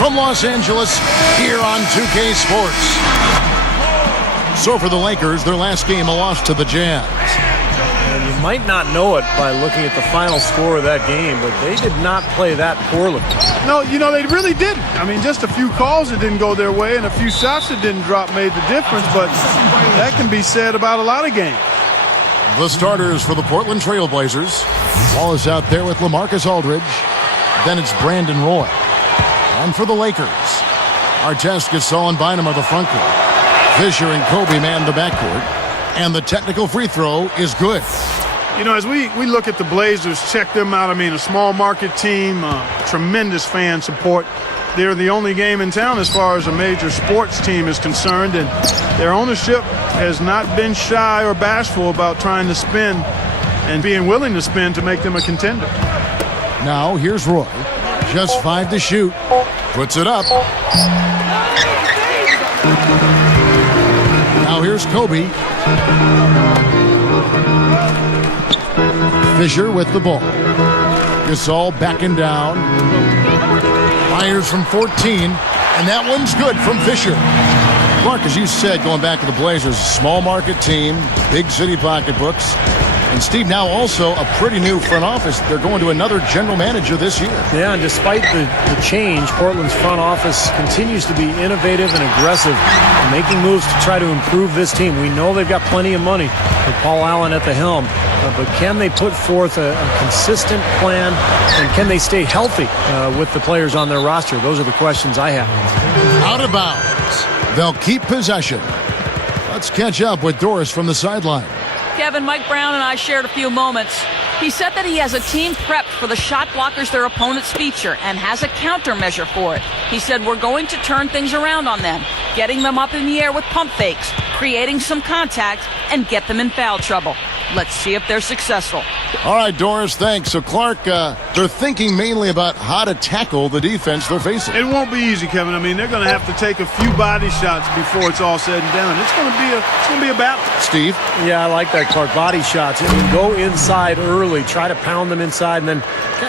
from Los Angeles here on 2K Sports. So for the Lakers, their last game a loss to the Jazz. And you might not know it by looking at the final score of that game, but they did not play that poorly. No, they really didn't. I mean, just a few calls that didn't go their way and a few shots that didn't drop made the difference, but that can be said about a lot of games. The starters for the Portland Trail Blazers. Wallace out there with LaMarcus Aldridge. Then it's Brandon Roy. And for the Lakers, Artest, Gasol, and Bynum are the front court. Fisher and Kobe man the backcourt. And the technical free throw is good. As we look at the Blazers, check them out. I mean, a small market team, tremendous fan support. They're the only game in town as far as a major sports team is concerned, and their ownership has not been shy or bashful about trying to spend and being willing to spend to make them a contender. Now here's Roy. Just 5 to shoot. Puts it up. Now here's Kobe. Fisher with the ball. Gasol backing down. Fires from 14, and that one's good from Fisher. Mark, as you said, going back to the Blazers, small market team, big city pocketbooks. And Steve, now also a pretty new front office. They're going to another general manager this year. Yeah, and despite the change, Portland's front office continues to be innovative and aggressive, making moves to try to improve this team. We know they've got plenty of money with Paul Allen at the helm, but can they put forth a consistent plan, and can they stay healthy with the players on their roster? Those are the questions I have. Out of bounds. They'll keep possession. Let's catch up with Doris from the sideline. Kevin, Mike Brown and I shared a few moments. He said that he has a team prepped for the shot blockers their opponents feature and has a countermeasure for it. He said we're going to turn things around on them, getting them up in the air with pump fakes, creating some contact, and get them in foul trouble. Let's see if they're successful. All right, Doris, thanks. So, Clark, they're thinking mainly about how to tackle the defense they're facing. It won't be easy, Kevin. I mean, they're going to have to take a few body shots before it's all said and done. It's going to be a battle. Steve? Yeah, I like that, Clark. Body shots. I mean, go inside early. Try to pound them inside, and then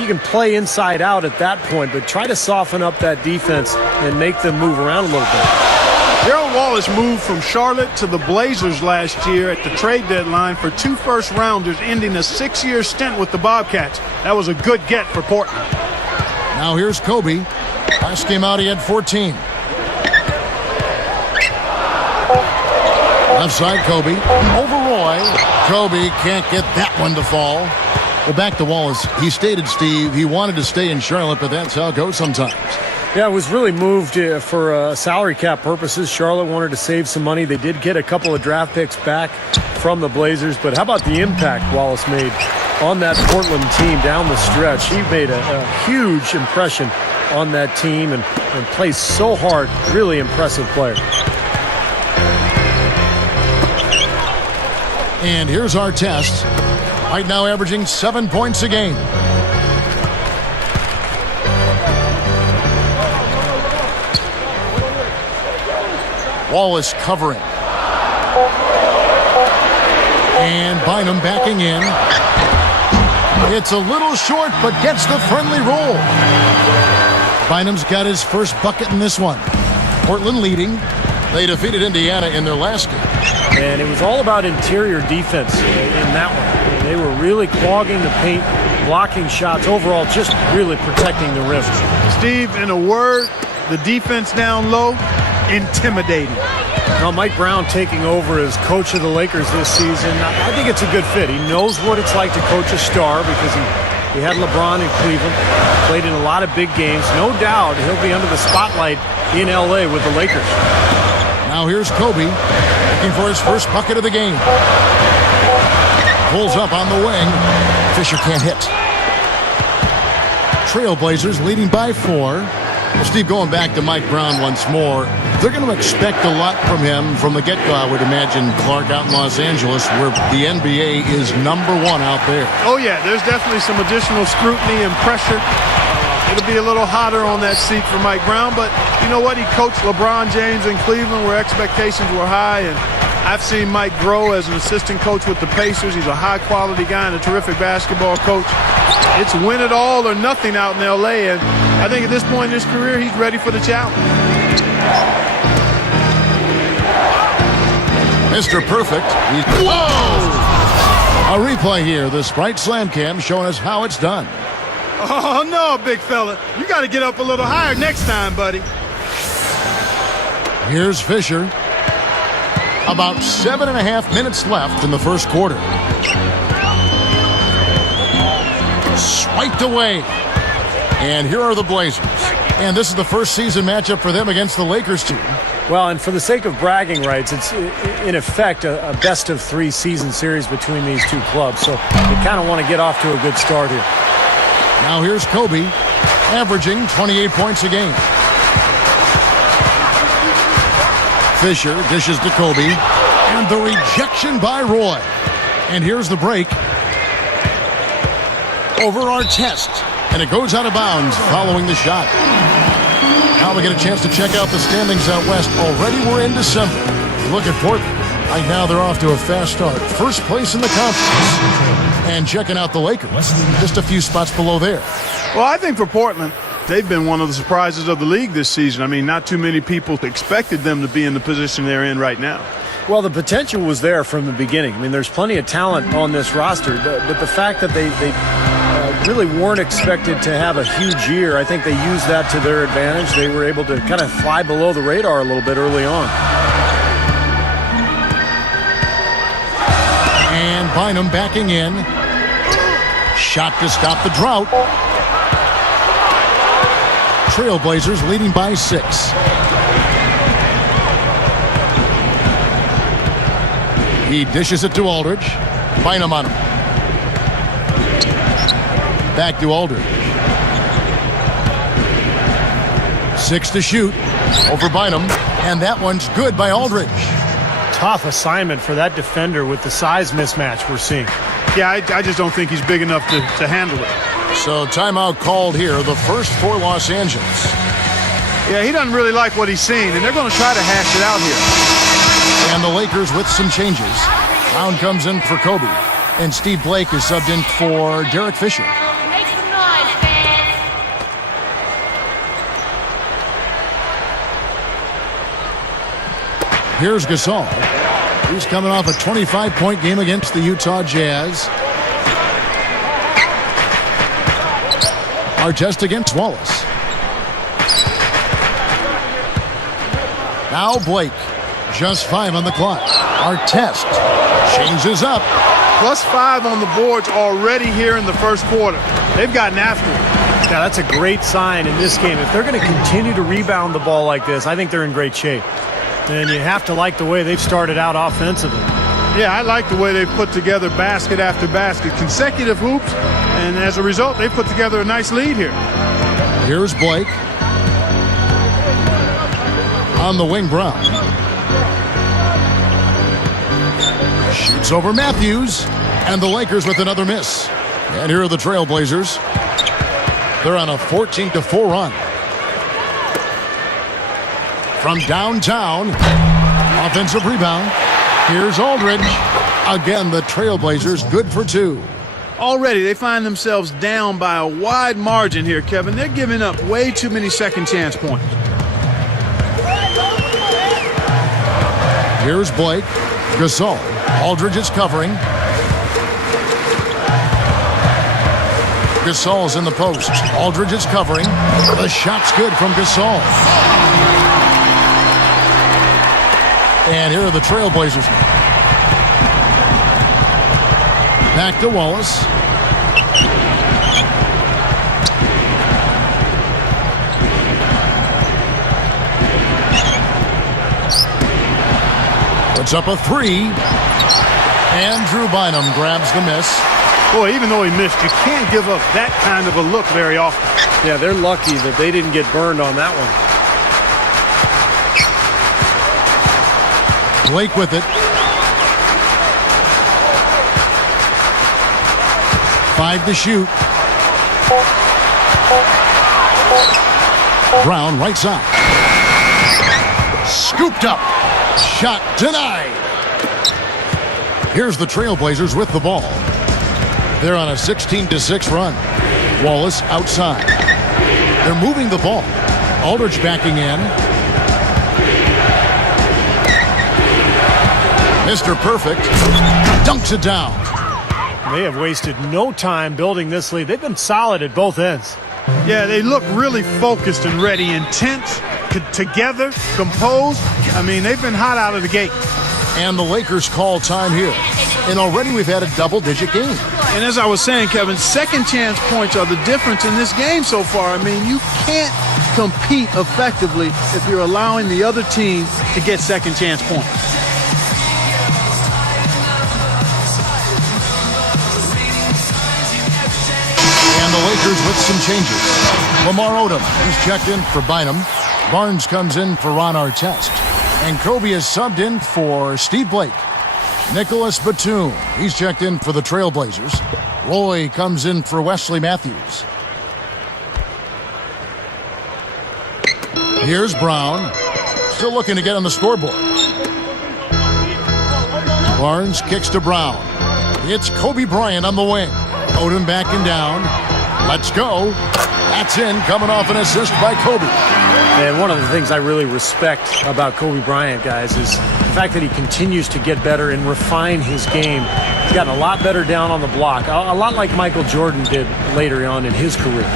you can play inside out at that point, but try to soften up that defense and make them move around a little bit. Gerald Wallace moved from Charlotte to the Blazers last year at the trade deadline for 2 first-rounders, ending a 6-year stint with the Bobcats. That was a good get for Portland. Now here's Kobe. Last game out, he had 14. Left side, Kobe. Over Roy. Kobe can't get that one to fall. Well, back to Wallace. He stated, Steve, he wanted to stay in Charlotte, but that's how it goes sometimes. Yeah, it was really moved for salary cap purposes. Charlotte wanted to save some money. They did get a couple of draft picks back from the Blazers, but how about the impact Wallace made on that Portland team down the stretch? He made a huge impression on that team and plays so hard. Really impressive player. And here's our test. Right now averaging 7 points a game. Wallace covering. And Bynum backing in. It's a little short, but gets the friendly roll. Bynum's got his first bucket in this one. Portland leading. They defeated Indiana in their last game. And it was all about interior defense in that one. They were really clogging the paint, blocking shots, overall just really protecting the rim. Steve, in a word, the defense down low, intimidating. Now, Mike Brown taking over as coach of the Lakers this season, I think it's a good fit. He knows what it's like to coach a star because he had LeBron in Cleveland, played in a lot of big games. No doubt he'll be under the spotlight in L.A. with the Lakers. Now here's Kobe looking for his first bucket of the game. Pulls up on the wing. Fisher can't hit. Trailblazers leading by 4. Well, Steve, going back to Mike Brown once more, they're going to expect a lot from him from the get-go, I would imagine, Clark, out in Los Angeles, where the NBA is #1 out there. Oh, yeah, there's definitely some additional scrutiny and pressure. It'll be a little hotter on that seat for Mike Brown, but you know what? He coached LeBron James in Cleveland where expectations were high, and I've seen Mike grow as an assistant coach with the Pacers. He's a high-quality guy and a terrific basketball coach. It's win it all or nothing out in L.A., and I think at this point in his career, he's ready for the challenge. Mr. Perfect. Whoa! A replay here. The Sprite Slam Cam showing us how it's done. Oh, no, big fella. You got to get up a little higher next time, buddy. Here's Fisher. About 7.5 minutes left in the first quarter. Swiped away. And here are the Blazers. And this is the first season matchup for them against the Lakers team. Well, and for the sake of bragging rights, it's in effect a best-of-3 season series between these two clubs. So they kind of want to get off to a good start here. Now here's Kobe, averaging 28 points a game. Fisher dishes to Kobe, and the rejection by Roy. And here's the break. Over Artest, and it goes out of bounds following the shot. Now we get a chance to check out the standings out west. Already we're in December. Look at Portland. Right now they're off to a fast start. First place in the conference. And checking out the Lakers. Just a few spots below there. Well, I think for Portland, they've been one of the surprises of the league this season. I mean, not too many people expected them to be in the position they're in right now. Well, the potential was there from the beginning. I mean, there's plenty of talent on this roster, but the fact that they really weren't expected to have a huge year, I think they used that to their advantage. They were able to kind of fly below the radar a little bit early on. And Bynum backing in. Shot to stop the drought. Trailblazers leading by 6. He dishes it to Aldridge. Bynum on him. Back to Aldridge. 6 to shoot. Over Bynum. And that one's good by Aldridge. Tough assignment for that defender with the size mismatch we're seeing. Yeah, I just don't think he's big enough to handle it. So timeout called here, the first for Los Angeles. Yeah, he doesn't really like what he's seeing, and they're going to try to hash it out here. And the Lakers with some changes. Brown comes in for Kobe, and Steve Blake is subbed in for Derek Fisher. Make some noise, fans. Here's Gasol. He's coming off a 25-point game against the Utah Jazz. Artest against Wallace. Now Blake. Just 5 on the clock. Artest changes up. +5 on the boards already here in the first quarter. They've gotten after it. Yeah, that's a great sign in this game. If they're going to continue to rebound the ball like this, I think they're in great shape. And you have to like the way they've started out offensively. Yeah, I like the way they've put together basket after basket, consecutive hoops, and as a result, they've put together a nice lead here. Here's Blake. On the wing, Brown. Shoots over Matthews, and the Lakers with another miss. And here are the Trailblazers. They're on a 14-4 run. From downtown, offensive rebound. Here's Aldridge. Again, the Trailblazers good for 2. Already, they find themselves down by a wide margin here, Kevin. They're giving up way too many second chance points. Here's Blake. Gasol. Aldridge is covering. Gasol's in the post. Aldridge is covering. The shot's good from Gasol. And here are the Trailblazers. Back to Wallace. Puts up a 3. And Drew Bynum grabs the miss. Boy, even though he missed, you can't give up that kind of a look very often. Yeah, they're lucky that they didn't get burned on that one. Blake with it. 5 to shoot. Brown right side. Scooped up. Shot denied. Here's the Trailblazers with the ball. They're on a 16-6 run. Wallace outside. They're moving the ball. Aldridge backing in. Mr. Perfect dunks it down. They have wasted no time building this lead. They've been solid at both ends. Yeah, they look really focused and ready, intense, together, composed. I mean, they've been hot out of the gate. And the Lakers call time here. And already we've had a double-digit game. And as I was saying, Kevin, second chance points are the difference in this game so far. I mean, you can't compete effectively if you're allowing the other team to get second chance points. And the Lakers with some changes. Lamar Odom, he's checked in for Bynum. Barnes comes in for Ron Artest. And Kobe is subbed in for Steve Blake. Nicholas Batum, he's checked in for the Trailblazers. Roy comes in for Wesley Matthews. Here's Brown, still looking to get on the scoreboard. Barnes kicks to Brown. It's Kobe Bryant on the wing. Odom backing down. Let's go. That's in, coming off an assist by Kobe. And one of the things I really respect about Kobe Bryant, guys, is the fact that he continues to get better and refine his game. He's gotten a lot better down on the block, a lot like Michael Jordan did later on in his career.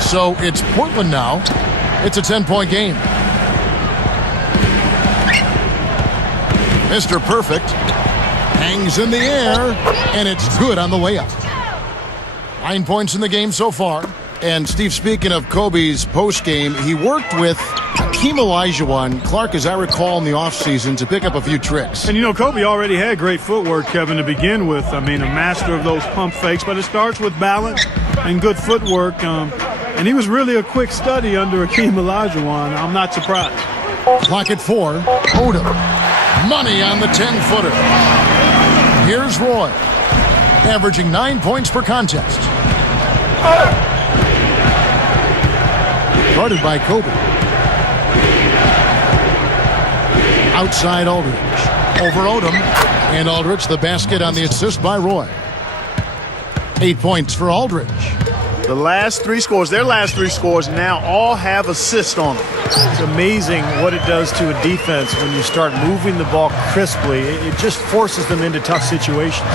So it's Portland now. It's a 10-point game. Mr. Perfect hangs in the air, and it's good on the layup. 9 points in the game so far. And Steve, speaking of Kobe's post-game, he worked with Hakeem Olajuwon, Clark, as I recall, in the offseason to pick up a few tricks. And, you know, Kobe already had great footwork, Kevin, to begin with. I mean, a master of those pump fakes, but it starts with balance and good footwork. And he was really a quick study under Hakeem Olajuwon. I'm not surprised. Clock at 4. Odom. Money on the 10-footer. Here's Roy, averaging 9 points per contest. Guarded by Kobe. Outside Aldridge. Over Odom. And Aldridge, the basket on the assist by Roy. 8 points for Aldridge. The last three scores, their last three scores now all have assists on them. It's amazing what it does to a defense when you start moving the ball crisply. It just forces them into tough situations.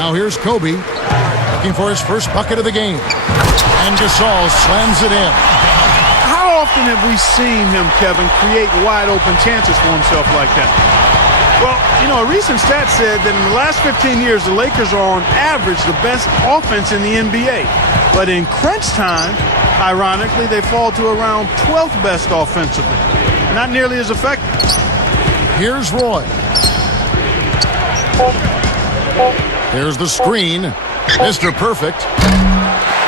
Now here's Kobe, looking for his first bucket of the game. And Gasol slams it in. How often have we seen him, Kevin, create wide-open chances for himself like that? Well, you know, a recent stat said that in the last 15 years, the Lakers are on average the best offense in the NBA. But in crunch time, ironically, they fall to around 12th best offensively. Not nearly as effective. Here's Roy. Here's the screen. Mr. Perfect.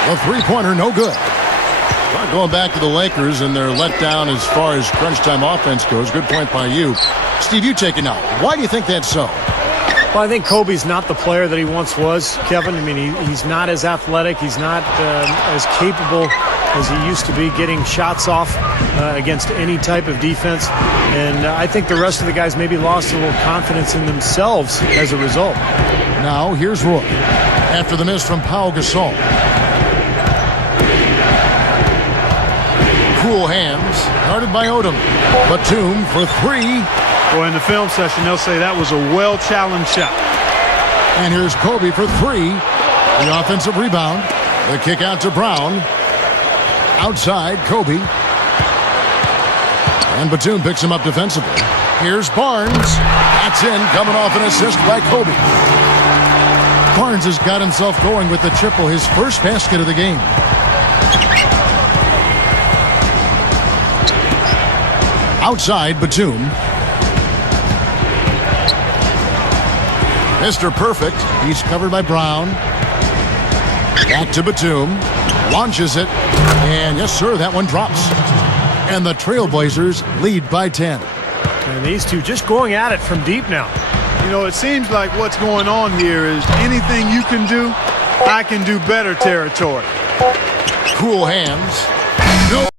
The three-pointer, no good. Well, going back to the Lakers, and they're let down as far as crunch time offense goes. Good point by you. Steve, you take it now. Why do you think that's so? Well, I think Kobe's not the player that he once was, Kevin. I mean, he's not as athletic. He's not as capable as he used to be getting shots off against any type of defense. And I think the rest of the guys maybe lost a little confidence in themselves as a result. Now, here's Roy. After the miss from Pau Gasol. Cool hands. Guarded by Odom. Batum for three. Boy, in the film session, they'll say that was a well-challenged shot. And here's Kobe for three. The offensive rebound. The kick out to Brown. Outside, Kobe. And Batum picks him up defensively. Here's Barnes. That's in, coming off an assist by Kobe. Barnes has got himself going with the triple, his first basket of the game. Outside, Batum. Mr. Perfect, he's covered by Brown. Back to Batum. Launches it. And yes, sir, that one drops. And the Trailblazers lead by 10. And these two just going at it from deep now. You know, it seems like what's going on here is anything you can do, I can do better territory. Cool hands. No.